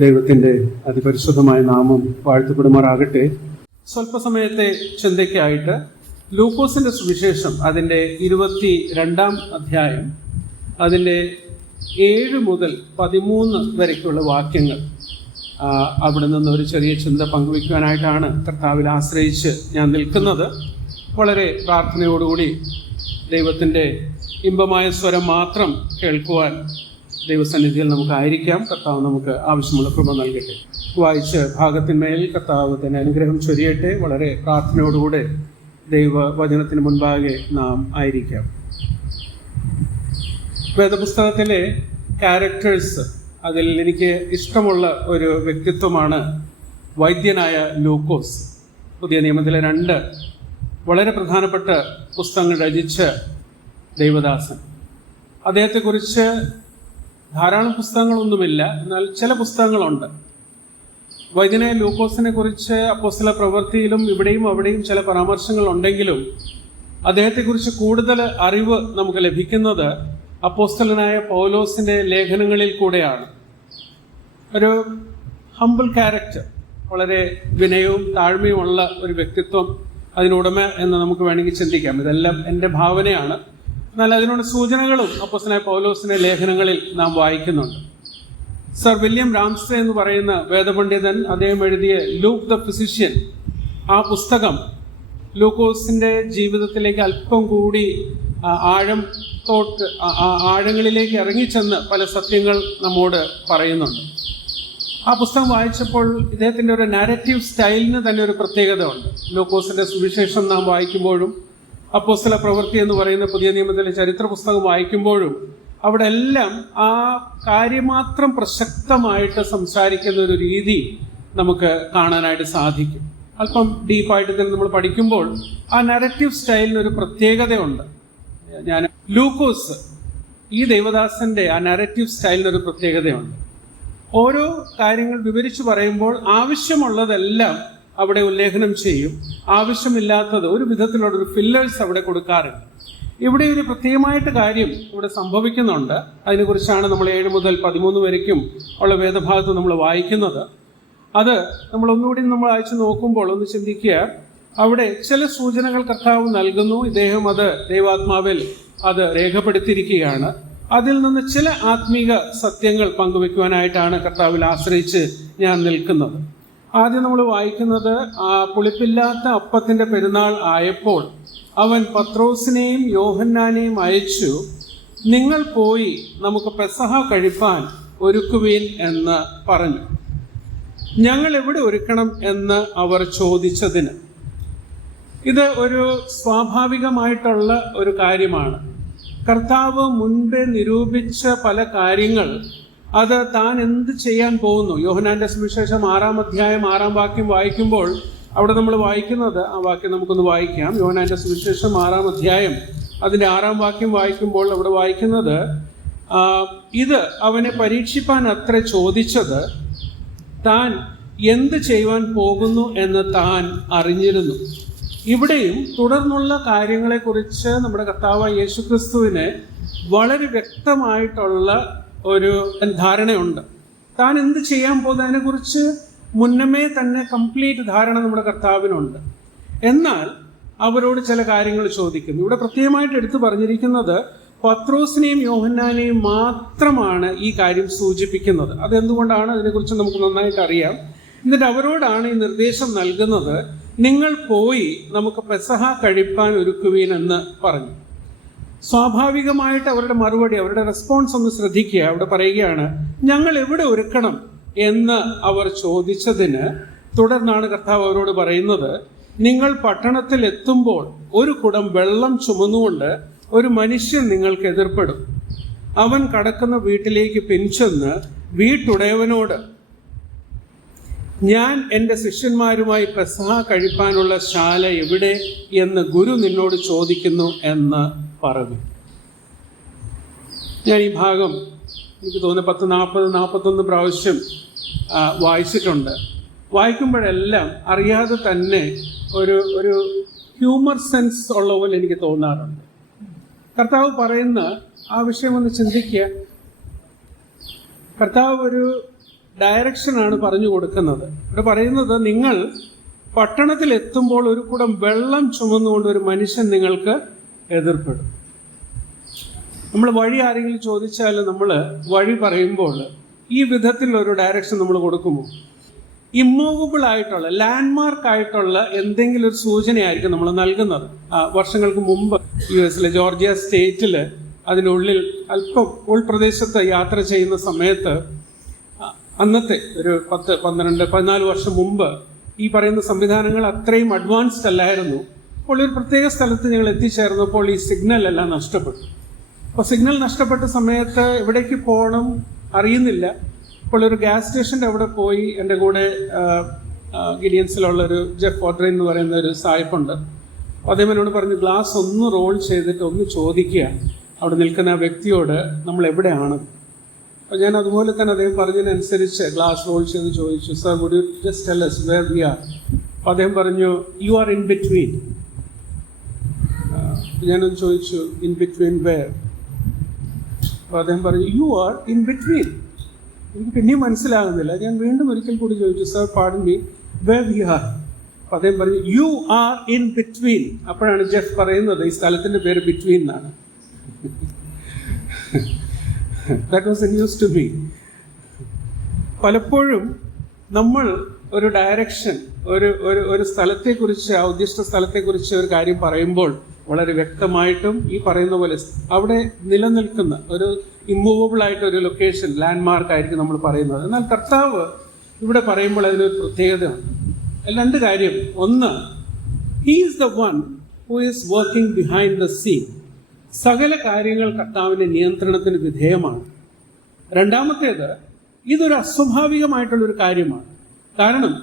ദൈവത്തിന്റെ അതിപരിശുദ്ധമായ നാമം വാഴ്ത്തപ്പെടുമാറാകട്ടെ. സ്വല്പസമയത്തെ ചിന്തയ്ക്കായിട്ട് ലൂക്കോസിന്റെ സുവിശേഷം അതിന്റെ ഇരുപത്തി രണ്ടാം അധ്യായം അതിന്റെ ഏഴ് മുതൽ പതിമൂന്ന് വരയ്ക്കുള്ള വാക്യങ്ങൾ അവിടെ നിന്ന് ഒരു ചെറിയ ചിന്ത പങ്കുവയ്ക്കുവാനായിട്ടാണ് കർത്താവിൽ ആശ്രയിച്ച് ഞാൻ നിൽക്കുന്നത്. വളരെ പ്രാർത്ഥനയോടുകൂടി ദൈവത്തിന്റെ ഇമ്പമായ സ്വരം മാത്രം കേൾക്കുവാൻ ദൈവസന്നിധിയിൽ നമുക്കായിരിക്കാം. കർത്താവ് നമുക്ക് ആവശ്യമുള്ള കൃപ നൽകട്ടെ. വായിച്ച് ഭാഗത്തിന്മേൽ കർത്താവ് തന്നെ അനുഗ്രഹം ചൊരിയട്ടെ. വളരെ പ്രാർത്ഥനയോടുകൂടെ ദൈവവചനത്തിന് മുൻപാകെ നാം ആയിരിക്കാം. വേദപുസ്തകത്തിലെ ക്യാരക്ടേഴ്സ് അതിൽ എനിക്ക് ഇഷ്ടമുള്ള ഒരു വ്യക്തിത്വമാണ് വൈദ്യനായ ലൂക്കോസ്. പുതിയ നിയമത്തിലെ രണ്ട് വളരെ പ്രധാനപ്പെട്ട പുസ്തകങ്ങൾ രചിച്ച ദൈവദാസൻ. അദ്ദേഹത്തെക്കുറിച്ച് ധാരാളം പുസ്തകങ്ങളൊന്നുമില്ല. എന്നാൽ ചില പുസ്തകങ്ങളുണ്ട്. വൈദ്യനെ ലൂക്കോസിനെ കുറിച്ച് അപ്പോസ്തല പ്രവൃത്തിയിലും ഇവിടെയും അവിടെയും ചില പരാമർശങ്ങൾ ഉണ്ടെങ്കിലും അദ്ദേഹത്തെക്കുറിച്ച് കൂടുതൽ അറിവ് നമുക്ക് ലഭിക്കുന്നത് അപ്പോസ്തലനായ പൗലോസിന്റെ ലേഖനങ്ങളിൽ കൂടെയാണ്. ഒരു ഹമ്പിൾ ക്യാരക്ടർ വളരെ വിനയവും താഴ്മയുമുള്ള ഒരു വ്യക്തിത്വം അതിനുടമ എന്ന് നമുക്ക് വേണമെങ്കിൽ ചിന്തിക്കാം. ഇതെല്ലാം എന്റെ ഭാവനയാണ്. എന്നാൽ അതിനുള്ള സൂചനകളും അപ്പോസ്തലനായ പൗലോസിന്റെ ലേഖനങ്ങളിൽ നാം വായിക്കുന്നുണ്ട്. സർ വില്യം രാംസെ എന്ന് പറയുന്ന വേദപണ്ഡിതൻ അദ്ദേഹം എഴുതിയ ലൂക്ക് ദ ഫിസിഷ്യൻ ആ പുസ്തകം ലൂക്കോസിന്റെ ജീവിതത്തിലേക്ക് അല്പം കൂടി ആഴം തോട്ട് ആഴങ്ങളിലേക്ക് ഇറങ്ങിച്ചെന്ന് പല സത്യങ്ങൾ നമ്മോട് പറയുന്നുണ്ട്. ആ പുസ്തകം വായിച്ചപ്പോൾ ഇദ്ദേഹത്തിന്റെ ഒരു നാരറ്റീവ് സ്റ്റൈലിന് തന്നെ ഒരു പ്രത്യേകത ഉണ്ട് ലൂക്കോസിന്റെ സുവിശേഷം നാം വായിക്കുമ്പോഴും അപ്പോസ്തല പ്രവൃത്തി എന്ന് പറയുന്ന പുതിയ നിയമത്തിലെ ചരിത്ര പുസ്തകം വായിക്കുമ്പോഴും അവിടെ എല്ലാം ആ കാര്യമാത്രം പ്രസക്തമായിട്ട് സംസാരിക്കുന്ന ഒരു രീതി നമുക്ക് കാണാനായിട്ട് സാധിക്കും. അല്പം ഡീപ്പായിട്ട് തന്നെ നമ്മൾ പഠിക്കുമ്പോൾ ആ നരറ്റീവ് സ്റ്റൈലിന് ഒരു പ്രത്യേകതയുണ്ട്. ഞാൻ ലൂക്കോസ് ഈ ദേവദാസന്റെ ആ നരറ്റീവ് സ്റ്റൈലിന് ഒരു പ്രത്യേകതയുണ്ട്. ഓരോ കാര്യങ്ങൾ വിവരിച്ചു പറയുമ്പോൾ ആവശ്യമുള്ളതെല്ലാം അവിടെ ഉല്ലേഖനം ചെയ്യും. ആവശ്യമില്ലാത്തത് ഒരു വിധത്തിലുള്ള ഫില്ലേഴ്സ് അവിടെ കൊടുക്കാറുണ്ട്. ഇവിടെ ഒരു പ്രത്യേകമായിട്ട് കാര്യം ഇവിടെ സംഭവിക്കുന്നുണ്ട്. അതിനെക്കുറിച്ചാണ് നമ്മൾ ഏഴ് മുതൽ പതിമൂന്ന് വരയ്ക്കും ഉള്ള വേദഭാഗത്ത് നമ്മൾ വായിക്കുന്നത്. അത് നമ്മൾ ഒന്നുകൂടി നമ്മൾ അയച്ചു നോക്കുമ്പോൾ ഒന്ന് ചിന്തിക്കുക. അവിടെ ചില സൂചനകൾ കർത്താവ് നൽകുന്നു. ഇദ്ദേഹം അത് ദൈവാത്മാവിൽ അത് രേഖപ്പെടുത്തിയിരിക്കുകയാണ്. അതിൽ നിന്ന് ചില ആത്മീക സത്യങ്ങൾ പങ്കുവെക്കുവാനായിട്ടാണ് കർത്താവിൽ ആശ്രയിച്ച് ഞാൻ നിൽക്കുന്നത്. ആദ്യം നമ്മൾ വായിക്കുന്നത് പുളിപ്പില്ലാത്ത അപ്പത്തിന്റെ പെരുന്നാൾ ആയപ്പോൾ അവൻ പത്രോസിനെയും യോഹന്നാനെയും അയച്ചു നിങ്ങൾ പോയി നമുക്ക് പെസഹ കഴിപ്പാൻ ഒരുക്കുവീൻ എന്ന് പറഞ്ഞു. ഞങ്ങൾ എവിടെ ഒരുക്കണം എന്ന് അവർ ചോദിച്ചതിന്. ഇത് ഒരു സ്വാഭാവികമായിട്ടുള്ള ഒരു കാര്യമാണ്. കർത്താവ് മുൻപേ നിരൂപിച്ച പല കാര്യങ്ങൾ അത് താൻ എന്ത് ചെയ്യാൻ പോകുന്നു? യോഹനാന്റെ സുവിശേഷം ആറാം അധ്യായം ആറാം വാക്യം വായിക്കുമ്പോൾ അവിടെ നമ്മൾ വായിക്കുന്നത് ആ വാക്യം നമുക്കൊന്ന് വായിക്കാം. യോഹനാന്റെ സുവിശേഷം ആറാം അധ്യായം അതിന്റെ ആറാം വാക്യം വായിക്കുമ്പോൾ അവിടെ വായിക്കുന്നത് ഇത് അവനെ പരീക്ഷിപ്പാൻ അത്ര ചോദിച്ചത് താൻ എന്ത് ചെയ്യുവാൻ പോകുന്നു എന്ന് താൻ അറിഞ്ഞിരുന്നു. ഇവിടെയും തുടർന്നുള്ള കാര്യങ്ങളെക്കുറിച്ച് നമ്മുടെ കർത്താവ് യേശുക്രിസ്തുവിനെ വളരെ വ്യക്തമായിട്ടുള്ള ഒരു ധാരണയുണ്ട്. താൻ എന്ത് ചെയ്യാൻ പോകുന്നതിനെ കുറിച്ച് മുന്നമേ തന്നെ കംപ്ലീറ്റ് ധാരണ നമ്മുടെ കർത്താവിനുണ്ട്. എന്നാൽ അവരോട് ചില കാര്യങ്ങൾ ചോദിക്കുന്നു. ഇവിടെ പ്രത്യേകമായിട്ട് എടുത്തു പറഞ്ഞിരിക്കുന്നത് പത്രോസിനെയും യോഹന്നാനെയും മാത്രമാണ് ഈ കാര്യം സൂചിപ്പിക്കുന്നത്. അതെന്തുകൊണ്ടാണ്? അതിനെക്കുറിച്ച് നമുക്ക് നന്നായിട്ട് അറിയാം. എന്നിട്ട് അവരോടാണ് ഈ നിർദ്ദേശം നൽകുന്നത് നിങ്ങൾ പോയി നമുക്ക് പെസഹ കഴിപ്പാൻ ഒരുക്കുവീൻ എന്ന് പറഞ്ഞു. സ്വാഭാവികമായിട്ട് അവരുടെ മറുപടി അവരുടെ റെസ്പോൺസ് ഒന്ന് ശ്രദ്ധിക്കുക. അവിടെ പറയുകയാണ് ഞങ്ങൾ എവിടെ ഒരുക്കണം? എന്ന് അവർ ചോദിച്ചതിന് തുടർന്നാണ് കർത്താവ് അവരോട് പറയുന്നത് നിങ്ങൾ പട്ടണത്തിൽ എത്തുമ്പോൾ ഒരു കുടം വെള്ളം ചുമന്നുകൊണ്ട് ഒരു മനുഷ്യൻ നിങ്ങൾക്ക് എതിർപ്പെടും. അവൻ കടക്കുന്ന വീട്ടിലേക്ക് പിൻചെന്ന് വീട്ടുടയവനോട് ഞാൻ എന്റെ ശിഷ്യന്മാരുമായി പെസഹ കഴിപ്പാനുള്ള ശാല എവിടെ? എന്ന് ഗുരു നിന്നോട് ചോദിക്കുന്നു എന്ന് പറഞ്ഞു ഞാൻ ഈ ഭാഗം എനിക്ക് തോന്നുന്നു പത്ത് നാൽപ്പത് നാൽപ്പത്തൊന്ന് പ്രാവശ്യം വായിച്ചിട്ടുണ്ട്. വായിക്കുമ്പോഴെല്ലാം അറിയാതെ തന്നെ ഒരു ഒരു ഹ്യൂമർ സെൻസ് ഉള്ള പോലെ എനിക്ക് തോന്നാറുണ്ട്. കർത്താവ് പറയുന്ന ആ വിഷയം ഒന്ന് ചിന്തിക്കുക. കർത്താവ് ഒരു ഡയറക്ഷനാണ് പറഞ്ഞു കൊടുക്കുന്നത്. ഇവിടെ പറയുന്നത് നിങ്ങൾ പട്ടണത്തിൽ എത്തുമ്പോൾ ഒരു കൂടം വെള്ളം ചുമന്നുകൊണ്ട് ഒരു മനുഷ്യൻ നിങ്ങൾക്ക് എതിർപ്പെടും. നമ്മൾ വഴി ആരെങ്കിലും ചോദിച്ചാൽ നമ്മൾ വഴി പറയുമ്പോൾ ഈ വിധത്തിൽ ഒരു ഡയറക്ഷൻ നമ്മൾ കൊടുക്കുമോ? ഇമ്മൂവബിൾ ആയിട്ടുള്ള ലാൻഡ് മാർക്ക് ആയിട്ടുള്ള എന്തെങ്കിലും ഒരു സൂചനയായിരിക്കും നമ്മൾ നൽകുന്നത്. വർഷങ്ങൾക്ക് മുമ്പ് യു എസിലെ ജോർജിയ സ്റ്റേറ്റിൽ അതിനുള്ളിൽ അല്പം ഉൾപ്രദേശത്ത് യാത്ര ചെയ്യുന്ന സമയത്ത് അന്നത്തെ ഒരു പത്ത് പന്ത്രണ്ട് പതിനാല് വർഷം മുമ്പ് ഈ പറയുന്ന സംവിധാനങ്ങൾ അത്രയും അഡ്വാൻസ്ഡ് അല്ലായിരുന്നു. അപ്പോൾ ഒരു പ്രത്യേക സ്ഥലത്ത് ഞങ്ങൾ എത്തിച്ചേർന്നപ്പോൾ ഈ സിഗ്നൽ എല്ലാം നഷ്ടപ്പെട്ടു. അപ്പോൾ സിഗ്നൽ നഷ്ടപ്പെട്ട സമയത്ത് എവിടേക്ക് പോകണം അറിയുന്നില്ല. അപ്പോൾ ഒരു ഗ്യാസ് സ്റ്റേഷന്റെ അവിടെ പോയി എന്റെ കൂടെ ഒരു ജെഫ് ഓഡ്രൈൻ എന്ന് പറയുന്ന ഒരു സായിപ്പുണ്ട്. അപ്പോൾ അദ്ദേഹം എന്നോട് പറഞ്ഞു ഗ്ലാസ് ഒന്ന് റോൾ ചെയ്തിട്ട് ഒന്ന് ചോദിക്കുക അവിടെ നിൽക്കുന്ന ആ വ്യക്തിയോട് നമ്മൾ എവിടെയാണ്? അപ്പോൾ ഞാൻ അതുപോലെ തന്നെ അദ്ദേഹം പറഞ്ഞതിനനുസരിച്ച് ഗ്ലാസ് റോൾ ചെയ്ത് ചോദിച്ചു sir would you just tell us where we are അപ്പോൾ അദ്ദേഹം പറഞ്ഞു യു ആർ ഇൻ ബിറ്റ്വീൻ ഞാനൊന്ന് ചോദിച്ചു ഇൻ ബിറ്റ്വീൻ വേർ അപ്പോൾ അദ്ദേഹം പറഞ്ഞു യു ആർ ഇൻ ബിറ്റ്വീൻ എനിക്ക് പിന്നെയും മനസ്സിലാകുന്നില്ല. ഞാൻ വീണ്ടും ഒരിക്കൽ കൂടി ചോദിച്ചു സർ പാടും മീ വേർ വി ആർ അപ്പോൾ അദ്ദേഹം പറഞ്ഞു യു ആർ ഇൻ ബിറ്റ്വീൻ അപ്പോഴാണ് ജെഫ് പറയുന്നത് ഈ സ്ഥലത്തിന്റെ പേര് ബിറ്റ്വീൻ എന്നാണ്. That was a news to me പലപ്പോഴും നമ്മൾ ഒരു ഡയറക്ഷൻ ഒരു ഒരു ഒരു സ്ഥലത്തെക്കുറിച്ച് ഉദ്ദിഷ്ട സ്ഥലത്തെക്കുറിച്ച് ഒരു കാര്യം പറയുമ്പോൾ വളരെ വ്യക്തമായിട്ടും ഈ പറയുന്ന പോലെ അവിടെ നിലനിൽക്കുന്ന ഒരു ഇമ്മൂവബിൾ ആയിട്ട് ഒരു ലൊക്കേഷൻ ലാൻഡ്മാർക്ക് ആയിരിക്കും നമ്മൾ പറയുന്നത്. എന്നാൽ കർത്താവ് ഇവിടെ പറയുമ്പോൾ അതിനൊരു പ്രത്യേകതയാണ്. രണ്ട് കാര്യം. ഒന്ന് he is the one who is working behind the scene സകല കാര്യങ്ങൾ കർത്താവിന്റെ നിയന്ത്രണത്തിന് വിധേയമാണ്. രണ്ടാമത്തേത് ഇതൊരു അസ്വാഭാവികമായിട്ടുള്ളൊരു കാര്യമാണ്. കാരണം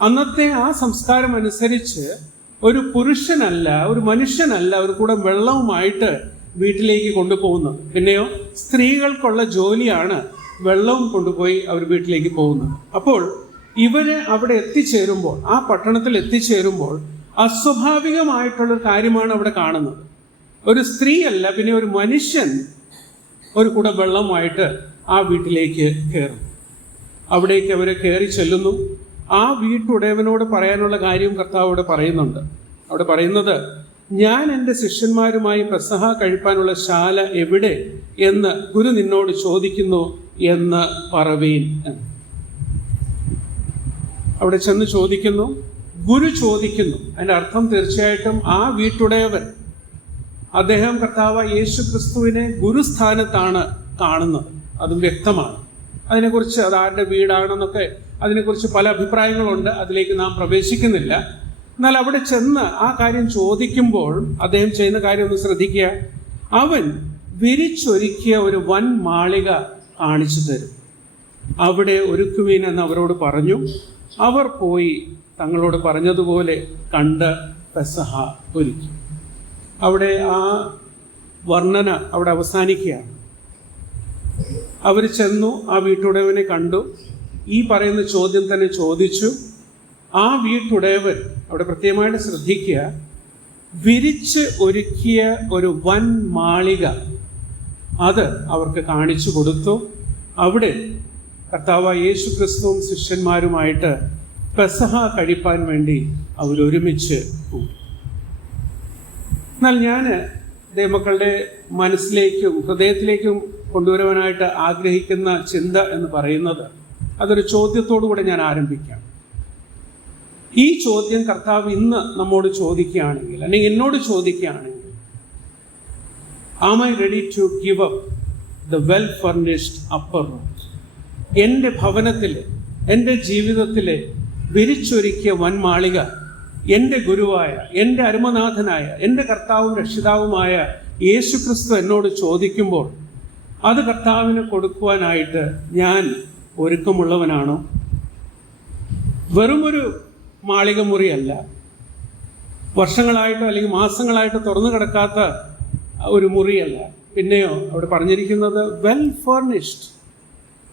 അന്നത്തെ ആ സംസ്കാരം അനുസരിച്ച് ഒരു പുരുഷനല്ല ഒരു മനുഷ്യനല്ല ഒരു കൂടെ വെള്ളവുമായിട്ട് വീട്ടിലേക്ക് കൊണ്ടുപോകുന്നു പിന്നെയോ സ്ത്രീകൾക്കുള്ള ജോലിയാണ് വെള്ളവും കൊണ്ടുപോയി അവർ വീട്ടിലേക്ക് പോകുന്നത്. അപ്പോൾ ഇവർ അവിടെ എത്തിച്ചേരുമ്പോൾ ആ പട്ടണത്തിൽ എത്തിച്ചേരുമ്പോൾ അസ്വാഭാവികമായിട്ടുള്ളൊരു കാര്യമാണ് അവിടെ കാണുന്നത്. ഒരു സ്ത്രീയല്ല പിന്നെ ഒരു മനുഷ്യൻ ഒരു കൂടെ വെള്ളമായിട്ട് ആ വീട്ടിലേക്ക് കയറും. അവിടേക്ക് അവരെ കയറി ചെല്ലുന്നു. ആ വീട്ടുടയവനോട് പറയാനുള്ള കാര്യവും കർത്താവ് പറയുന്നുണ്ട്. അവിടെ പറയുന്നത് ഞാൻ എന്റെ ശിഷ്യന്മാരുമായി പ്രസഹ കഴിപ്പാനുള്ള ശാല എവിടെ എന്ന് ഗുരു നിന്നോട് ചോദിക്കുന്നു എന്ന് പറവീൻ. അവിടെ ചെന്ന് ചോദിക്കുന്നു ഗുരു ചോദിക്കുന്നു. അതിന്റെ അർത്ഥം തീർച്ചയായിട്ടും ആ വീട്ടുടയവൻ അദ്ദേഹം കർത്താവ് യേശു ക്രിസ്തുവിനെ ഗുരുസ്ഥാനത്താണ് കാണുന്നത്. അതും വ്യക്തമാണ്. അതിനെക്കുറിച്ച് അത് ആരുടെ വീടാണെന്നൊക്കെ അതിനെക്കുറിച്ച് പല അഭിപ്രായങ്ങളുണ്ട്. അതിലേക്ക് നാം പ്രവേശിക്കുന്നില്ല. എന്നാൽ അവിടെ ചെന്ന് ആ കാര്യം ചോദിക്കുമ്പോൾ അദ്ദേഹം ചെയ്യുന്ന കാര്യം ഒന്ന് ശ്രദ്ധിക്കുക. അവൻ വിരിച്ചൊരുക്കിയ ഒരു വൻ മാളിക കാണിച്ചു തരും. അവിടെ ഒരുക്കുവീൻ എന്ന് അവരോട് പറഞ്ഞു. അവർ പോയി തങ്ങളോട് പറഞ്ഞതുപോലെ കണ്ട് പെസഹ ഒരുക്കി. അവിടെ ആ വർണന അവിടെ അവസാനിക്കുകയാണ്. അവർ ചെന്നു ആ വീട്ടുടയവനെ കണ്ടു. ഈ പറയുന്ന ചോദ്യം തന്നെ ചോദിച്ചു. ആ വീട്ടുടയവൻ അവിടെ പ്രത്യേകമായിട്ട് ശ്രദ്ധിക്കുക. വിരിച്ച് ഒരുക്കിയ ഒരു വൻ മാളിക അത് അവർക്ക് കാണിച്ചു കൊടുത്തു. അവിടെ കർത്താവ് യേശു ക്രിസ്തുവും ശിഷ്യന്മാരുമായിട്ട് പെസഹ കഴിപ്പാൻ വേണ്ടി അവരൊരുമിച്ച് പോകും എന്നാൽ ഞാൻ ദൈവമക്കളുടെ മനസ്സിലേക്കും ഹൃദയത്തിലേക്കും കൊണ്ടുവരുവാനായിട്ട് ആഗ്രഹിക്കുന്ന ചിന്ത എന്ന് പറയുന്നത് അതൊരു ചോദ്യത്തോടു കൂടെ ഞാൻ ആരംഭിക്കാം. ഈ ചോദ്യം കർത്താവ് ഇന്ന് നമ്മോട് ചോദിക്കുകയാണെങ്കിൽ അല്ലെങ്കിൽ എന്നോട് ചോദിക്കുകയാണെങ്കിൽ am I ready to give up the well furnished upper room എന്റെ ഭവനത്തിൽ എന്റെ ജീവിതത്തിലെ വിരിച്ചൊരുക്കിയ വൻമാളിക എന്റെ ഗുരുവായ എന്റെ അരുമനാഥനായ എന്റെ കർത്താവും രക്ഷിതാവുമായ യേശു ക്രിസ്തു എന്നോട് ചോദിക്കുമ്പോൾ അത് കർത്താവിന് കൊടുക്കുവാനായിട്ട് ഞാൻ ഒരുക്കമുള്ളവനാണോ? വെറുമൊരു മാളിക മുറിയല്ല വർഷങ്ങളായിട്ടോ അല്ലെങ്കിൽ മാസങ്ങളായിട്ട് തുറന്നു കിടക്കാത്ത ഒരു മുറിയല്ല. പിന്നെയോ അവിടെ പറഞ്ഞിരിക്കുന്നത് വെൽ ഫർണിഷ്ഡ്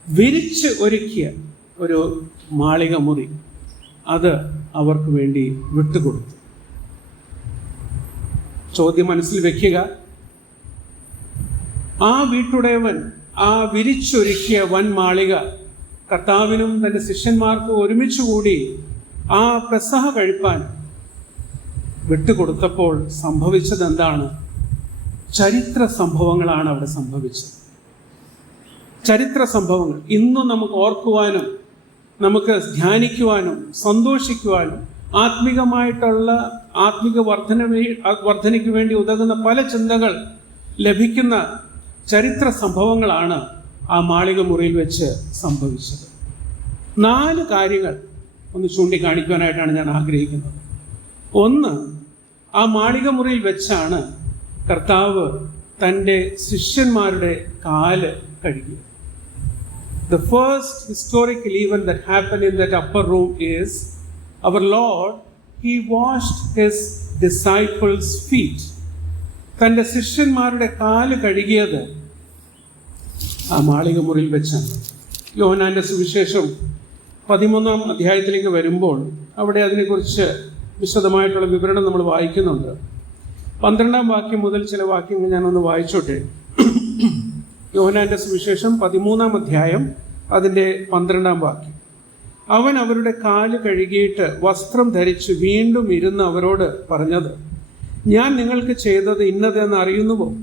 വിരിച്ച് ഒരുക്കിയ ഒരു മാളിക മുറി അത് അവർക്ക് വേണ്ടി വിട്ടുകൊടുത്തു. ചോദ്യം മനസ്സിൽ വെക്കുക. ആ വീട്ടുടേവൻ ആ വിരിച്ചൊരുക്കിയ വൻ മാളിക കർത്താവിനും തന്റെ ശിഷ്യന്മാർക്കും ഒരുമിച്ച് കൂടി ആ പെസഹ കഴിപ്പാൻ വിട്ടുകൊടുത്തപ്പോൾ സംഭവിച്ചത് എന്താണ്? ചരിത്ര സംഭവങ്ങളാണ് അവിടെ സംഭവിച്ചത്. ചരിത്ര സംഭവങ്ങൾ. ഇന്നും നമുക്ക് ഓർക്കുവാനും നമുക്ക് ധ്യാനിക്കുവാനും സന്തോഷിക്കുവാനും ആത്മീകമായിട്ടുള്ള ആത്മീക വർധന വർധനയ്ക്ക് വേണ്ടി ഉതകുന്ന പല ചിന്തകൾ ലഭിക്കുന്ന ചരിത്ര സംഭവങ്ങളാണ് ആ മാളിക മുറിയിൽ വെച്ച് സംഭവിച്ചത്. നാല് കാര്യങ്ങൾ ഒന്ന് ചൂണ്ടിക്കാണിക്കുവാനായിട്ടാണ് ഞാൻ ആഗ്രഹിക്കുന്നത്. ഒന്ന് ആ മാളിക മുറിയിൽ വെച്ചാണ് കർത്താവ് തന്റെ ശിഷ്യന്മാരുടെ കാൽ കഴുകിയത്. The first historical event that happen in that upper room is our lord he washed his disciples feet തന്റെ ശിഷ്യന്മാരുടെ കാൽ കഴുകിയത് ആ മാളിക മുറിയിൽ വെച്ചാണ്. യോഹനാന്റെ സുവിശേഷം പതിമൂന്നാം അധ്യായത്തിലേക്ക് വരുമ്പോൾ അവിടെ അതിനെക്കുറിച്ച് വിശദമായിട്ടുള്ള വിവരണം നമ്മൾ വായിക്കുന്നുണ്ട്. പന്ത്രണ്ടാം വാക്യം മുതൽ ചില വാക്യങ്ങൾ ഞാനൊന്ന് വായിച്ചോട്ടെ. യോഹനാന്റെ സുവിശേഷം പതിമൂന്നാം അധ്യായം അതിന്റെ പന്ത്രണ്ടാം വാക്യം. അവൻ അവരുടെ കാൽ കഴുകിയിട്ട് വസ്ത്രം ധരിച്ച് വീണ്ടും ഇരുന്ന് അവരോട് പറഞ്ഞത് ഞാൻ നിങ്ങൾക്ക് ചെയ്തത് ഇന്നതെന്ന് അറിയുന്നുവോ?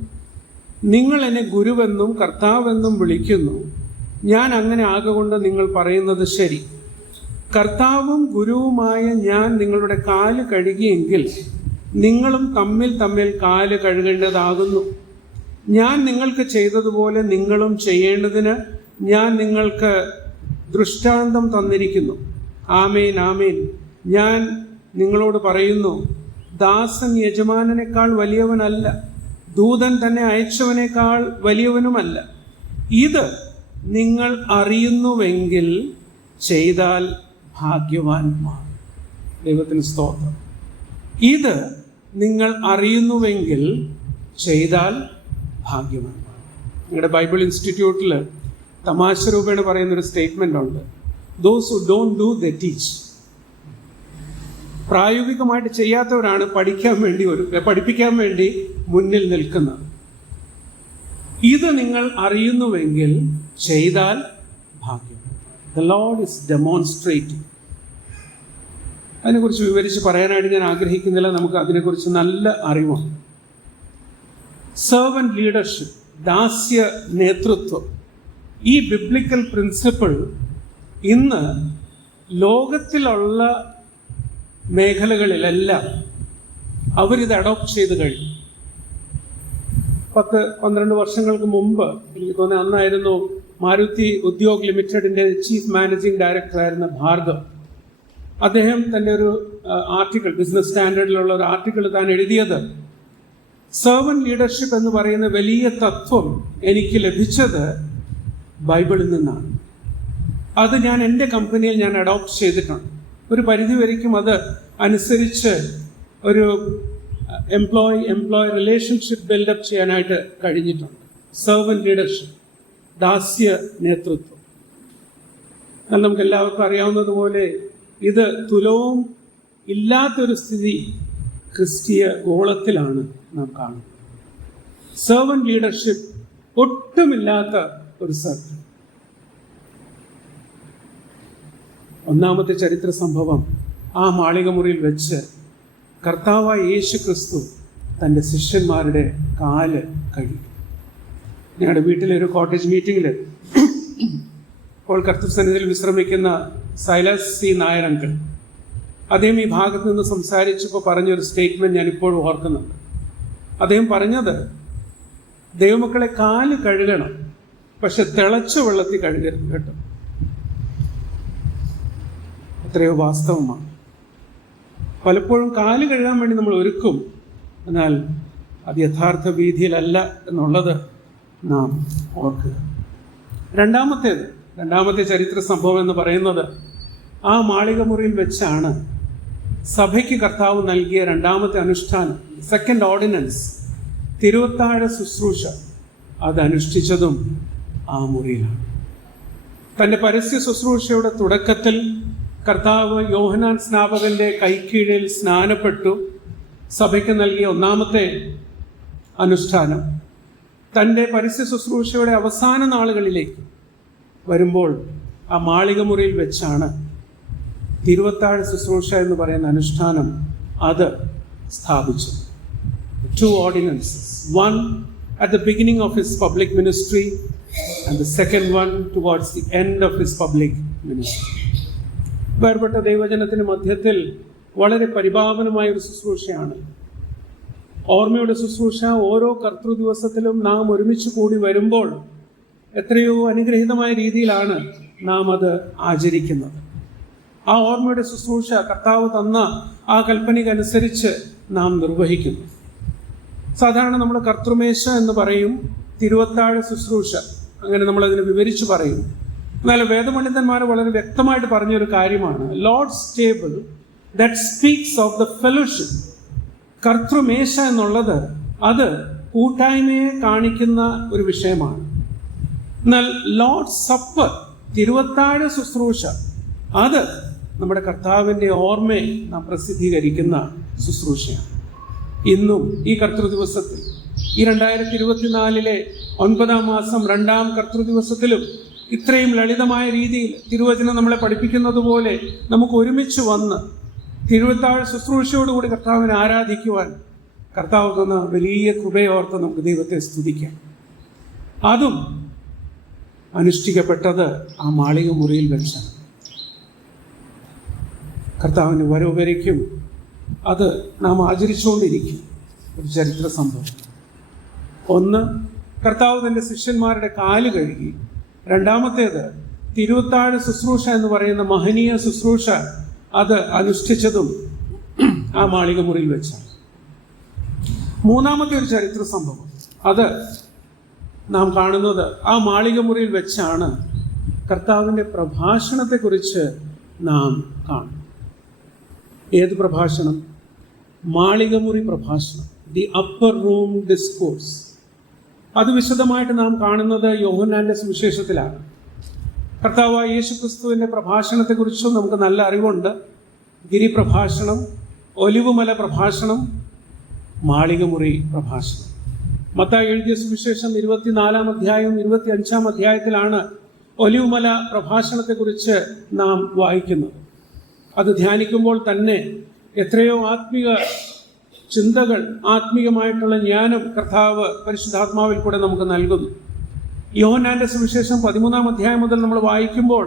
നിങ്ങൾ എന്നെ ഗുരുവെന്നും കർത്താവെന്നും വിളിക്കുന്നു. ഞാൻ അങ്ങനെ ആകൊണ്ട് നിങ്ങൾ പറയുന്നത് ശരി. കർത്താവും ഗുരുവുമായ ഞാൻ നിങ്ങളുടെ കാൽ കഴുകിയെങ്കിൽ നിങ്ങളും തമ്മിൽ തമ്മിൽ കാൽ കഴുകേണ്ടതാകുന്നു. ഞാൻ നിങ്ങൾക്ക് ചെയ്തതുപോലെ നിങ്ങളും ചെയ്യേണ്ടതിന് ഞാൻ നിങ്ങൾക്ക് ദൃഷ്ടാന്തം തന്നിരിക്കുന്നു. ആമേൻ ആമേൻ. ഞാൻ നിങ്ങളോട് പറയുന്നു ദാസൻ യജമാനനേക്കാൾ വലിയവനല്ല. ദൂതൻ തന്നെ അയച്ചവനേക്കാൾ വലിയവനുമല്ല. ഇത് നിങ്ങൾ അറിയുന്നുവെങ്കിൽ ചെയ്താൽ ഭാഗ്യവാന്മാർ ദൈവത്തിന് സ്തോത്രം. ഇത് നിങ്ങൾ അറിയുന്നുവെങ്കിൽ ചെയ്താൽ ഭാഗ്യവാന്മാർ നിങ്ങളുടെ ബൈബിൾ ഇൻസ്റ്റിറ്റ്യൂട്ടിൽ തമാശ രൂപേണ പറയുന്നൊരു സ്റ്റേറ്റ്മെന്റ് ഉണ്ട്. Those who don't do the teach പ്രായോഗികമായിട്ട് ചെയ്യാത്തവരാണ് പഠിക്കാൻ വേണ്ടി ഒരു പഠിപ്പിക്കാൻ വേണ്ടി മുന്നിൽ നിൽക്കുന്നത്. ഇത് നിങ്ങൾ അറിയുന്നുവെങ്കിൽ ചെയ്താൽ ഭാഗ്യം. ദ ലോഡ് ഇസ് ഡെമോൺസ്ട്രേറ്റിംഗ് അതിനെക്കുറിച്ച് വിവരിച്ച് പറയാനായിട്ട് ഞാൻ ആഗ്രഹിക്കുന്നില്ല. നമുക്ക് അതിനെക്കുറിച്ച് നല്ല അറിവാണ്. സെർവൻ ലീഡർഷിപ്പ് ദാസ്യ നേതൃത്വം. ഈ ബിബ്ലിക്കൽ പ്രിൻസിപ്പിൾ ഇന്ന് ലോകത്തിലുള്ള മേഖലകളിലെല്ലാം അവരിത് അഡോപ്റ്റ് ചെയ്ത് കഴിഞ്ഞു. പത്ത് പന്ത്രണ്ട് വർഷങ്ങൾക്ക് മുമ്പ് എനിക്ക് തോന്നുന്നത് അന്നായിരുന്നു മാരുതി ഉദ്യോഗ് ലിമിറ്റഡിന്റെ ചീഫ് മാനേജിംഗ് ഡയറക്ടറായിരുന്ന ഭാർഗവ്. അദ്ദേഹം തന്റെ ഒരു ആർട്ടിക്കിൾ ബിസിനസ് സ്റ്റാൻഡേർഡിലുള്ള ഒരു ആർട്ടിക്കിൾ താൻ എഴുതിയത് സെർവൻ ലീഡർഷിപ്പ് എന്ന് പറയുന്ന വലിയ തത്വം എനിക്ക് ലഭിച്ചത് ബൈബിളിൽ നിന്നാണ്. അത് ഞാൻ എന്റെ കമ്പനിയിൽ ഞാൻ അഡോപ്റ്റ് ചെയ്തിട്ടുണ്ട്. ഒരു പരിധി വരയ്ക്കും അത് അനുസരിച്ച് ഒരു എംപ്ലോയി എംപ്ലോയി റിലേഷൻഷിപ്പ് ബിൽഡപ്പ് ചെയ്യാനായിട്ട് കഴിഞ്ഞിട്ടുണ്ട്. സെർവൻ ലീഡർഷിപ്പ് ദാസ്യ നേതൃത്വം. നമുക്ക് എല്ലാവർക്കും അറിയാവുന്നതുപോലെ ഇത് തുലവും ഇല്ലാത്തൊരു സ്ഥിതി ക്രിസ്തീയ ഗോളത്തിലാണ് നാം കാണുന്നത്. സെർവൻ ലീഡർഷിപ്പ് ഒട്ടുമില്ലാത്ത ഒരു സർക്കിൾ ഒന്നാമത്തെ ചരിത്ര സംഭവം ആ മാളിക മുറിയിൽ വെച്ച് കർത്താവായ യേശു ക്രിസ്തു തന്റെ ശിഷ്യന്മാരുടെ കാൽ കഴുകി. ഞങ്ങളുടെ വീട്ടിലെ ഒരു കോട്ടേജ് മീറ്റിങ്ങിൽ ഇപ്പോൾ കർത്തൃസന്നിധിയിൽ വിശ്രമിക്കുന്ന സൈലസ് സി നായരങ്കൾ അദ്ദേഹം ഈ ഭാഗത്ത് നിന്ന് സംസാരിച്ചപ്പോൾ പറഞ്ഞൊരു സ്റ്റേറ്റ്മെന്റ് ഞാൻ ഇപ്പോഴും ഓർക്കുന്നുണ്ട്. അദ്ദേഹം പറഞ്ഞത് ദൈവമക്കളെ കാൽ കഴുകണം പക്ഷെ തിളച്ച വെള്ളത്തിൽ കഴുകരുത് കേട്ടോ. എത്രയോ വാസ്തവമാണ്. പലപ്പോഴും കാൽ കഴുകാൻ വേണ്ടി നമ്മൾ ഒരുക്കും എന്നാൽ അത് യഥാർത്ഥ വീതിയിലല്ല എന്നുള്ളത് നാം ഓർക്കുക രണ്ടാമത്തേത് രണ്ടാമത്തെ ചരിത്ര സംഭവം എന്ന് പറയുന്നത് ആ മാളിക മുറിയിൽ വെച്ചാണ് സഭയ്ക്ക് കർത്താവ് നൽകിയ രണ്ടാമത്തെ അനുഷ്ഠാനം സെക്കൻഡ് ഓർഡിനൻസ് തിരുവത്താഴ ശുശ്രൂഷ. അത് അനുഷ്ഠിച്ചതും ആ മുറിയിലാണ്. തന്റെ പരസ്യ ശുശ്രൂഷയുടെ തുടക്കത്തിൽ കർത്താവ് യോഹനാൻ സ്നാപകന്റെ കൈക്കീഴിൽ സ്നാനപ്പെട്ടു. സഭയ്ക്ക് നൽകിയ ഒന്നാമത്തെ അനുഷ്ഠാനം തന്റെ പരസ്യ ശുശ്രൂഷയുടെ അവസാന നാളുകളിലേക്ക് വരുമ്പോൾ ആ മാളിക മുറിയിൽ വെച്ചാണ് തിരുവത്താഴ് ശുശ്രൂഷ എന്ന് പറയുന്ന അനുഷ്ഠാനം അത് സ്ഥാപിച്ചു two ordinances one at the beginning of his public ministry and the second one towards the end of his public ministry വേർപെട്ട ദൈവജനത്തിന് മധ്യത്തിൽ വളരെ പരിഭാവനമായ ഒരു ശുശ്രൂഷയാണ് ഓർമ്മയുടെ ശുശ്രൂഷ ഓരോ കർത്തൃ ദിവസത്തിലും നാം ഒരുമിച്ച് കൂടി വരുമ്പോൾ എത്രയോ അനുഗ്രഹീതമായ രീതിയിലാണ് നാം അത് ആചരിക്കുന്നത്. ആ ഓർമ്മയുടെ ശുശ്രൂഷ കർത്താവ് തന്ന ആ കൽപ്പനയ്ക്കനുസരിച്ച് നാം നിർവഹിക്കുന്നു. സാധാരണ നമ്മൾ കർത്തൃമേശ എന്ന് പറയും തിരുവത്താഴ ശുശ്രൂഷ. അങ്ങനെ നമ്മൾ അതിനെ വിവരിച്ചു പറയും. എന്നാൽ വേദപണ്ഡിതന്മാർ വളരെ വ്യക്തമായിട്ട് പറഞ്ഞൊരു കാര്യമാണ്. Lord's table that speaks of the fellowship കർത്തൃമേശ എന്നുള്ളത് അത് കൂട്ടായ്മയെ കാണിക്കുന്ന ഒരു വിഷയമാണ്. എന്നാൽ ലോർഡ് സപ്പർ തിരുവത്താഴ ശുശ്രൂഷ അത് നമ്മുടെ കർത്താവിന്റെ ഓർമ്മയെ നാം പ്രസിദ്ധീകരിക്കുന്ന ശുശ്രൂഷയാണ്. ഇന്നും ഈ കർത്തൃ ദിവസത്തിൽ ഈ രണ്ടായിരത്തി ഇരുപത്തിനാലിലെ ഒൻപതാം മാസം രണ്ടാം കർത്തൃ ദിവസത്തിലും ഇത്രയും ലളിതമായ രീതിയിൽ തിരുവചനം നമ്മളെ പഠിപ്പിക്കുന്നത് പോലെ നമുക്ക് ഒരുമിച്ച് വന്ന് തിരുവത്താഴ് ശുശ്രൂഷയോടുകൂടി കർത്താവിനെ ആരാധിക്കുവാൻ കർത്താവ് തന്ന വലിയ കൃപയോർത്ത് നമുക്ക് ദൈവത്തെ സ്തുതിക്കാം. അതും അനുഷ്ഠിക്കപ്പെട്ടത് ആ മാളിക മുറിയിൽ വെച്ചാണ്. കർത്താവിന് വരയ്ക്കും അത് നാം ആചരിച്ചുകൊണ്ടിരിക്കും. ഒരു ചരിത്ര സംഭവം. ഒന്ന് കർത്താവ് തന്റെ ശിഷ്യന്മാരുടെ കാൽ കഴുകി. രണ്ടാമത്തേത് തിരുവത്താഴ് ശുശ്രൂഷ എന്ന് പറയുന്ന മഹനീയ ശുശ്രൂഷ അത് അനുഷ്ഠിച്ചതും ആ മാളിക മുറിയിൽ വെച്ചാണ്. മൂന്നാമത്തെ ഒരു ചരിത്ര സംഭവം. അത് നാം കാണുന്നത് ആ മാളിക മുറിയിൽ വെച്ചാണ് കർത്താവിന്റെ പ്രഭാഷണത്തെക്കുറിച്ച് നാം കാണും ഏത് പ്രഭാഷണം? മാളികമുറി പ്രഭാഷണം. The upper room discourse. അത് വിശദമായിട്ട് നാം കാണുന്നത് യോഹന്നാന്റെ സുവിശേഷത്തിലാണ്. കർത്താവായ യേശു ക്രിസ്തുവിന്റെ പ്രഭാഷണത്തെക്കുറിച്ചും നമുക്ക് നല്ല അറിവുണ്ട്. ഗിരിപ്രഭാഷണം ഒലിവുമല പ്രഭാഷണം മാളികമുറി പ്രഭാഷണം. മത്തായി എഴുതിയ സുവിശേഷം ഇരുപത്തിനാലാം അധ്യായവും ഇരുപത്തി അഞ്ചാം അധ്യായത്തിലാണ് ഒലിവുമല പ്രഭാഷണത്തെക്കുറിച്ച് നാം വായിക്കുന്നത്. അത് ധ്യാനിക്കുമ്പോൾ തന്നെ എത്രയോ ആത്മീക ചിന്തകൾ ആത്മീയമായിട്ടുള്ള ജ്ഞാനം കർത്താവ് പരിശുദ്ധാത്മാവിൽ കൂടെ നമുക്ക് നൽകുന്നു. യോഹന്നാന്റെ സുവിശേഷം പതിമൂന്നാം അധ്യായം മുതൽ നമ്മൾ വായിക്കുമ്പോൾ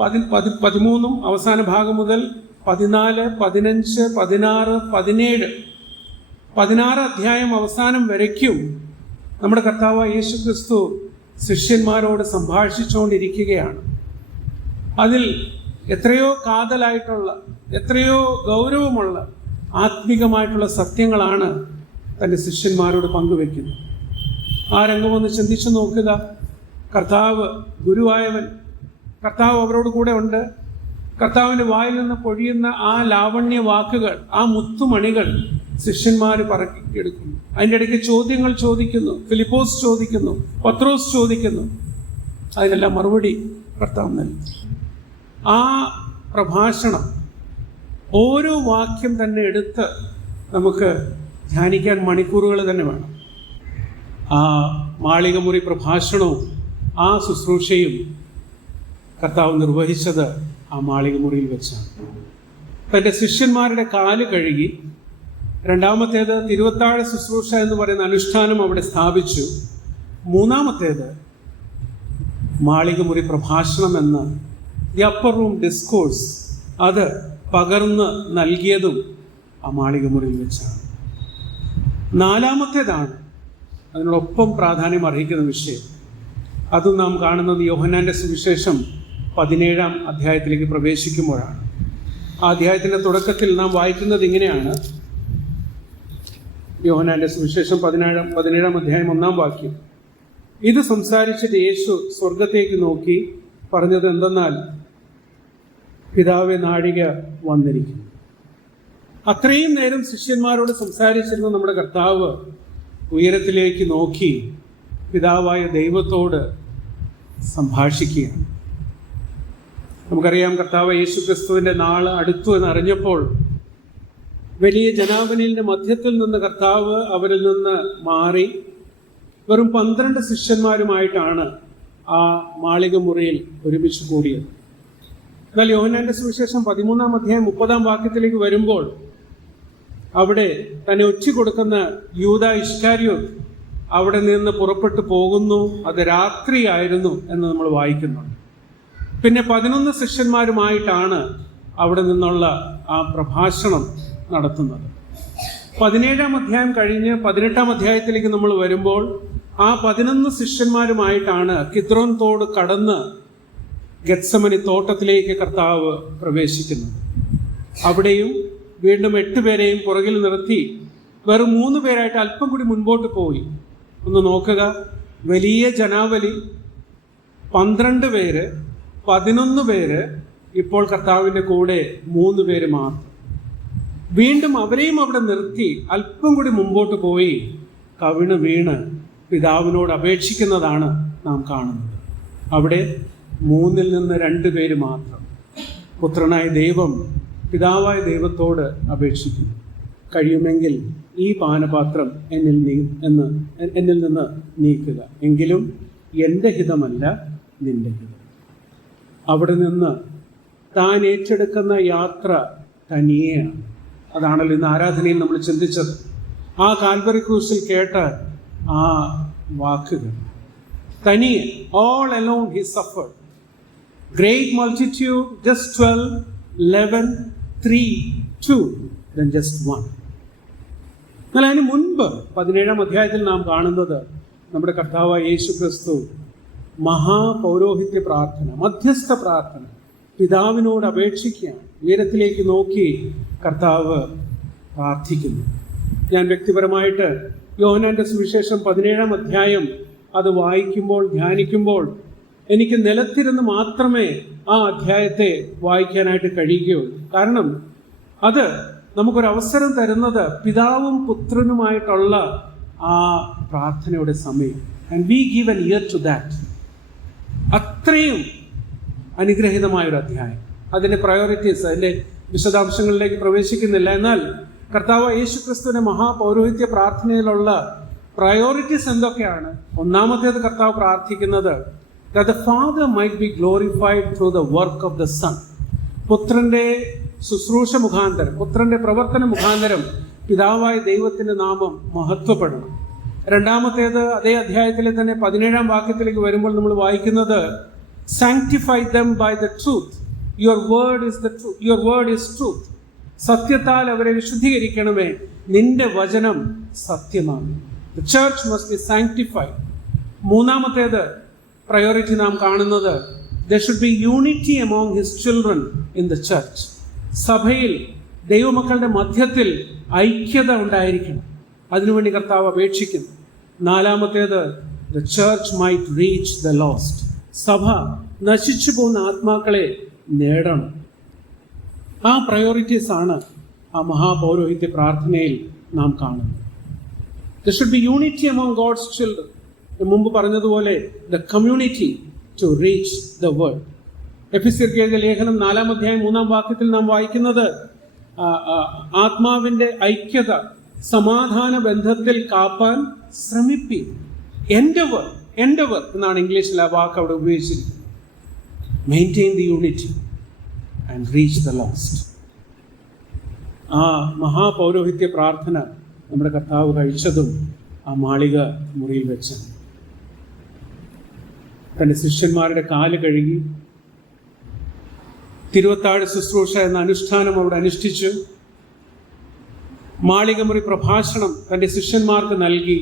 പതി പതി പതിമൂന്നും അവസാന ഭാഗം മുതൽ പതിനാല് പതിനഞ്ച് പതിനാറ് പതിനേഴ് പതിനാറ് അധ്യായം അവസാനം വരയ്ക്കും നമ്മുടെ കർത്താവ് യേശു ക്രിസ്തു ശിഷ്യന്മാരോട് സംഭാഷിച്ചുകൊണ്ടിരിക്കുകയാണ്. അതിൽ എത്രയോ കാതലായിട്ടുള്ള എത്രയോ ഗൗരവമുള്ള ആത്മീകമായിട്ടുള്ള സത്യങ്ങളാണ് തന്റെ ശിഷ്യന്മാരോട് പങ്കുവെക്കുന്നത്. ആ രംഗമൊന്ന് ചിന്തിച്ചു നോക്കുക. കർത്താവ് ഗുരുവായവൻ. കർത്താവ് അവരോട് കൂടെ ഉണ്ട്. കർത്താവിന്റെ വായിൽ നിന്ന് പൊഴിയുന്ന ആ ലാവണ്യ വാക്കുകൾ ആ മുത്തുമണികൾ ശിഷ്യന്മാർ പറക്കിയെടുക്കുന്നു. അതിന്റെ ഇടയ്ക്ക് ചോദ്യങ്ങൾ ചോദിക്കുന്നു. ഫിലിപ്പോസ് ചോദിക്കുന്നു. പത്രോസ് ചോദിക്കുന്നു. അതിനെല്ലാം മറുപടി കർത്താവ് നൽകി. ആ പ്രഭാഷണം ഓരോ വാക്യം തന്നെ എടുത്ത് നമുക്ക് ധ്യാനിക്കാൻ മണിക്കൂറുകൾ തന്നെ വേണം. ആ മാളികമുറി പ്രഭാഷണവും ആ ശുശ്രൂഷയും കർത്താവ് നിർവഹിച്ചത് ആ മാളികമുറിയിൽ വെച്ചാണ്. തന്റെ ശിഷ്യന്മാരുടെ കാൽ കഴുകി രണ്ടാമത്തേത് തിരുവത്താഴ ശുശ്രൂഷ എന്ന് പറയുന്ന അനുഷ്ഠാനം അവിടെ സ്ഥാപിച്ചു. മൂന്നാമത്തേത് മാളികമുറി പ്രഭാഷണം എന്ന് ദി അപ്പർ റൂം ഡിസ്കോഴ്സ് അത് പകർന്ന് നൽകിയതും ആ മാളികമുറിയിൽ വെച്ചാണ്. നാലാമത്തേതാണ് അതിനോടൊപ്പം പ്രാധാന്യം അർഹിക്കുന്ന വിഷയം. അതും നാം കാണുന്നത് യോഹന്നാന്റെ സുവിശേഷം പതിനേഴാം അധ്യായത്തിലേക്ക് പ്രവേശിക്കുമ്പോഴാണ്. ആ അധ്യായത്തിന്റെ തുടക്കത്തിൽ നാം വായിക്കുന്നത് ഇങ്ങനെയാണ്. യോഹനാന്റെ സുവിശേഷം പതിനേഴാം പതിനേഴാം അധ്യായം ഒന്നാം വാക്യം. ഇത് സംസാരിച്ചിട്ട് യേശു സ്വർഗത്തേക്ക് നോക്കി പറഞ്ഞത് എന്തെന്നാൽ പിതാവെ നാഴിക വന്നിരിക്കുന്നു. അത്രയും നേരം ശിഷ്യന്മാരോട് സംസാരിച്ചിരുന്ന നമ്മുടെ കർത്താവ് ഉയരത്തിലേക്ക് നോക്കി പിതാവായ ദൈവത്തോട് സംഭാഷിക്കുകയാണ്. നമുക്കറിയാം കർത്താവ് യേശു ക്രിസ്തുവിന്റെ നാൾ അടുത്തു എന്നറിഞ്ഞപ്പോൾ വലിയ ജനാവലിന്റെ മധ്യത്തിൽ നിന്ന് കർത്താവ് അവരിൽ നിന്ന് മാറി വെറും പന്ത്രണ്ട് ശിഷ്യന്മാരുമായിട്ടാണ് ആ മാളിക മുറിയിൽ ഒരുമിച്ച് കൂടിയത്. എന്നാൽ യോഹനാന്റെ സുവിശേഷം പതിമൂന്നാം അധ്യായം മുപ്പതാം വാക്യത്തിലേക്ക് വരുമ്പോൾ അവിടെ തന്നെ ഒറ്റ കൊടുക്കുന്ന യൂത ഇഷ്കാരിയോ അവിടെ നിന്ന് പുറപ്പെട്ടു പോകുന്നു. അത് രാത്രിയായിരുന്നു എന്ന് നമ്മൾ വായിക്കുന്നുണ്ട്. പിന്നെ പതിനൊന്ന് ശിഷ്യന്മാരുമായിട്ടാണ് അവിടെ നിന്നുള്ള ആ പ്രഭാഷണം നടത്തുന്നത്. പതിനേഴാം അധ്യായം കഴിഞ്ഞ് പതിനെട്ടാം അധ്യായത്തിലേക്ക് നമ്മൾ വരുമ്പോൾ ആ പതിനൊന്ന് ശിഷ്യന്മാരുമായിട്ടാണ് കിത്രോൻ തോട് കടന്ന് ഗത്സമനി തോട്ടത്തിലേക്ക് കർത്താവ് പ്രവേശിക്കുന്നത്. അവിടെയും വീണ്ടും എട്ട് പേരെയും പുറകിൽ നിർത്തി വെറും മൂന്ന് പേരായിട്ട് അല്പം കൂടി മുൻപോട്ട് പോയി. ഒന്ന് നോക്കുക. വലിയ ജനാവലി. പന്ത്രണ്ട് പേര്. പതിനൊന്ന് പേര്. ഇപ്പോൾ കർത്താവിന്റെ കൂടെ മൂന്ന് പേര് മാത്രം. വീണ്ടും അവരെയും അവിടെ നിർത്തി അല്പം കൂടി മുമ്പോട്ട് പോയി. കവിണ് വീണ് പിതാവിനോട് അപേക്ഷിക്കുന്നതാണ് നാം കാണുന്നത്. അവിടെ മൂന്നിൽ നിന്ന് രണ്ട് പേര് മാത്രം. പുത്രനായ ദൈവം പിതാവായ ദൈവത്തോട് അപേക്ഷിക്കുന്നു കഴിയുമെങ്കിൽ ഈ പാനപാത്രം എന്നിൽ നീ എന്ന് എന്നിൽ നിന്ന് നീക്കുക. എങ്കിലും എന്റെ ഹിതമല്ല നിന്റെ ഹിതം. അവിടെ നിന്ന് താൻ ഏറ്റെടുക്കുന്ന യാത്ര തനിയെയാണ് അതാണല്ലോ ഇന്ന് ആരാധനയിൽ നമ്മൾ ചിന്തിച്ചത്. ആ കാൽവറി ക്രൂസിൽ കേട്ട ആ വാക്കുകൾ തനിയെ all alone he suffered great multitude just twelve eleven three two just one എന്നാൽ അതിന് മുൻപ് പതിനേഴാം അധ്യായത്തിൽ നാം കാണുന്നത് നമ്മുടെ കർത്താവ് യേശു ക്രിസ്തു മഹാപൗരോഹിത്യ പ്രാർത്ഥന മധ്യസ്ഥ പ്രാർത്ഥന പിതാവിനോട് അപേക്ഷിക്കുകയാണ്. ഉയരത്തിലേക്ക് നോക്കി കർത്താവ് പ്രാർത്ഥിക്കുന്നു. ഞാൻ വ്യക്തിപരമായിട്ട് യോഹനാന്റെ സുവിശേഷം പതിനേഴാം അധ്യായം അത് വായിക്കുമ്പോൾ ധ്യാനിക്കുമ്പോൾ എനിക്ക് നിലത്തിരുന്ന് മാത്രമേ ആ അധ്യായത്തെ വായിക്കാനായിട്ട് കഴിയുകയുള്ളൂ കാരണം അത് നമുക്കൊരവസരം തരുന്നത് പിതാവും പുത്രനുമായിട്ടുള്ള ആ പ്രാർത്ഥനയുടെ സമയം. And we give an ear to that അത്രയും അനുഗ്രഹീതമായ ഒരു അധ്യായം. അതിന്റെ പ്രയോറിറ്റീസ് അതിന്റെ വിശദാംശങ്ങളിലേക്ക് പ്രവേശിക്കുന്നില്ല. എന്നാൽ കർത്താവ് യേശു ക്രിസ്തുവിന്റെ മഹാപൗരോഹിത്യ പ്രാർത്ഥനയിലുള്ള പ്രയോറിറ്റീസ് എന്തൊക്കെയാണ്? ഒന്നാമത്തേത് കർത്താവ് പ്രാർത്ഥിക്കുന്നത് the father might be glorified through the work of the son. പുത്രന്റെ ശുശ്രൂഷ മുഖാന്തരം പുത്രന്റെ പ്രവർത്തന മുഖാന്തരം പിതാവായ ദൈവത്തിന്റെ നാമം മഹത്വപ്പെടണം. രണ്ടാമത്തേത് അതേ അധ്യായത്തിലെ തന്നെ പതിനേഴാം വാക്യത്തിലേക്ക് വരുമ്പോൾ നമ്മൾ വായിക്കുന്നത് sanctify them by the truth your word is the truth your word is truth സത്യത്താൽ അവരെ വിശുദ്ധീകരിക്കണമേ. നിന്റെ വചനം സത്യമാണ്. The church must be sanctified മൂന്നാമത്തേത് പ്രയോറിറ്റി നാം കാണുന്നത് the should be unity among his children in the church സഭയിൽ ദൈവമക്കളുടെ മധ്യത്തിൽ ഐക്യത ഉണ്ടായിരിക്കണം. അതിനുവേണ്ടി കർത്താവ് അപേക്ഷിക്കുന്നു. നാലാമത്തേത് the church might reach the lost സഭ നശിച്ചു പോകുന്ന ആത്മാക്കളെ നേടണം. ആ പ്രയോറിറ്റീസ് ആണ് ആ മഹാപൗരോഹിത്യ പ്രാർത്ഥനയിൽ നാം കാണുന്നത്. The should be unity among God's children മുമ്പ് പറഞ്ഞതുപോലെ the community to reach the world എഫിസിർക്ക് എഴുതിയ ലേഖനം നാലാം അധ്യായം മൂന്നാം വാക്യത്തിൽ നാം വായിക്കുന്നത് ആ, ആ, ആത്മാവിന്റെ ഐക്യത സമാധാന ബന്ധത്തിൽ കാപ്പാൻ ശ്രമിപ്പി എൻഡവർ എൻഡവർ എന്നാണ് ഇംഗ്ലീഷിൽ ആ വാക്ക് അവിടെ ഉപയോഗിച്ചിരിക്കുന്നത്. Maintain the unity and reach the last ആ മഹാപൗരോഹിത്യ പ്രാർത്ഥന നമ്മുടെ കർത്താവ് കഴിച്ചതും ആ മാളിക മുറിയിൽ വെച്ച് തന്റെ ശിഷ്യന്മാരുടെ കാൽ കഴുകി തിരുവത്താഴ് ശുശ്രൂഷ എന്ന അനുഷ്ഠാനം അവിടെ അനുഷ്ഠിച്ചു. മാളികമുറി പ്രഭാഷണം തന്റെ ശിഷ്യന്മാർക്ക് നൽകി.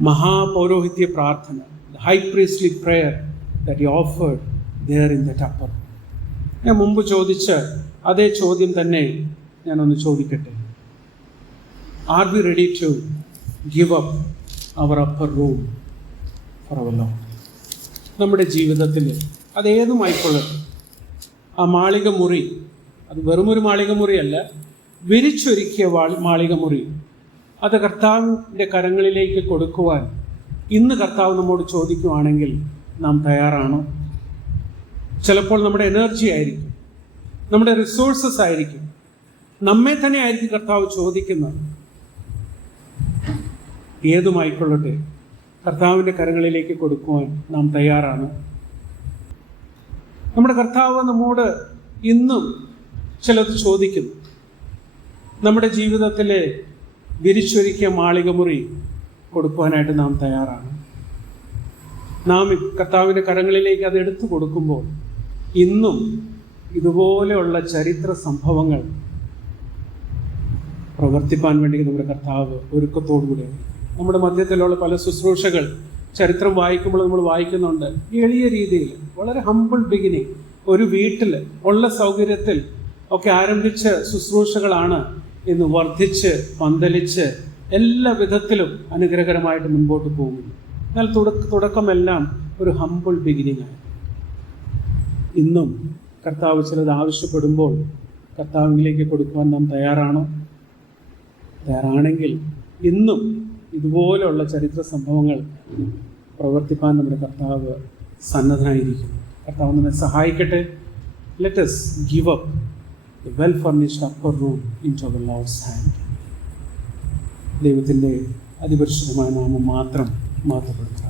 മഹാപൗരോഹിത്യ പ്രാർത്ഥന high priestly prayer that offered there in the upper ഞാൻ മുമ്പ് ചോദിച്ച അതേ ചോദ്യം തന്നെ ഞാനൊന്ന് ചോദിക്കട്ടെ? Are we ready to give up our upper room for our lord നമ്മുടെ ജീവിതത്തിൽ അതേതുമായിക്കൊള്ളട്ടെ ആ മാളിക മുറി അത് വെറുമൊരു മാളിക മുറിയല്ല വിരിച്ചൊരുക്കിയ മാളിക മുറി. അത് കർത്താവിന്റെ കരങ്ങളിലേക്ക് കൊടുക്കുവാൻ ഇന്ന് കർത്താവ് നമ്മോട് ചോദിക്കുവാണെങ്കിൽ നാം തയ്യാറാണോ? ചിലപ്പോൾ നമ്മുടെ എനർജി ആയിരിക്കും. നമ്മുടെ റിസോഴ്സസ് ആയിരിക്കും. നമ്മെ തന്നെ ആയിരിക്കും കർത്താവ് ചോദിക്കുന്നത്. ഏതുമായിക്കൊള്ളട്ടെ കർത്താവിന്റെ കരങ്ങളിലേക്ക് കൊടുക്കുവാൻ നാം തയ്യാറാണ്. നമ്മുടെ കർത്താവ് നമ്മോട് ഇന്നും ചിലത് ചോദിക്കുന്നു. നമ്മുടെ ജീവിതത്തിലെ വിരിച്ചൊരുക്കിയ മാളികമുറി കൊടുക്കുവാനായിട്ട് നാം തയ്യാറാണ്. നാം കർത്താവിന്റെ കരങ്ങളിലേക്ക് അത് എടുത്തു കൊടുക്കുമ്പോൾ ഇന്നും ഇതുപോലെയുള്ള ചരിത്ര സംഭവങ്ങൾ പ്രവർത്തിപ്പാൻ വേണ്ടി നമ്മുടെ കർത്താവ് ഒരുക്കത്തോടുകൂടി നമ്മുടെ മധ്യത്തിലുള്ള പല ശുശ്രൂഷകൾ ചരിത്രം വായിക്കുമ്പോൾ നമ്മൾ വായിക്കുന്നുണ്ട്. എളിയ രീതിയിൽ വളരെ ഹമ്പിൾ ബിഗിനിങ് ഒരു വീട്ടിൽ ഉള്ള സൗകര്യത്തിൽ ഒക്കെ ആരംഭിച്ച ശുശ്രൂഷകളാണ് ഇന്ന് വർദ്ധിച്ച് പന്തലിച്ച് എല്ലാ വിധത്തിലും അനുഗ്രഹകരമായിട്ട് മുൻപോട്ട് പോകുന്നു എന്നാൽ തുടക്ക തുടക്കമെല്ലാം ഒരു ഹമ്പിൾ ബിഗിനിങ് ആണ്. ഇന്നും കർത്താവ് ചിലത് ആവശ്യപ്പെടുമ്പോൾ കർത്താവിലേക്ക് കൊടുക്കുവാൻ നാം തയ്യാറാണോ? തയ്യാറാണെങ്കിൽ ഇന്നും ഇതുപോലെയുള്ള ചരിത്ര സംഭവങ്ങൾ പ്രവർത്തിപ്പാൻ നമ്മുടെ കർത്താവ് സന്നദ്ധനായിരിക്കും. കർത്താവ് നമ്മെ സഹായിക്കട്ടെ. Let's give up the well furnished upper room in to lord's hand ദൈവത്തിന്റെ അതിപരിശുദ്ധമായ നാമം മാത്രം മാറ്റപ്പെടുന്നു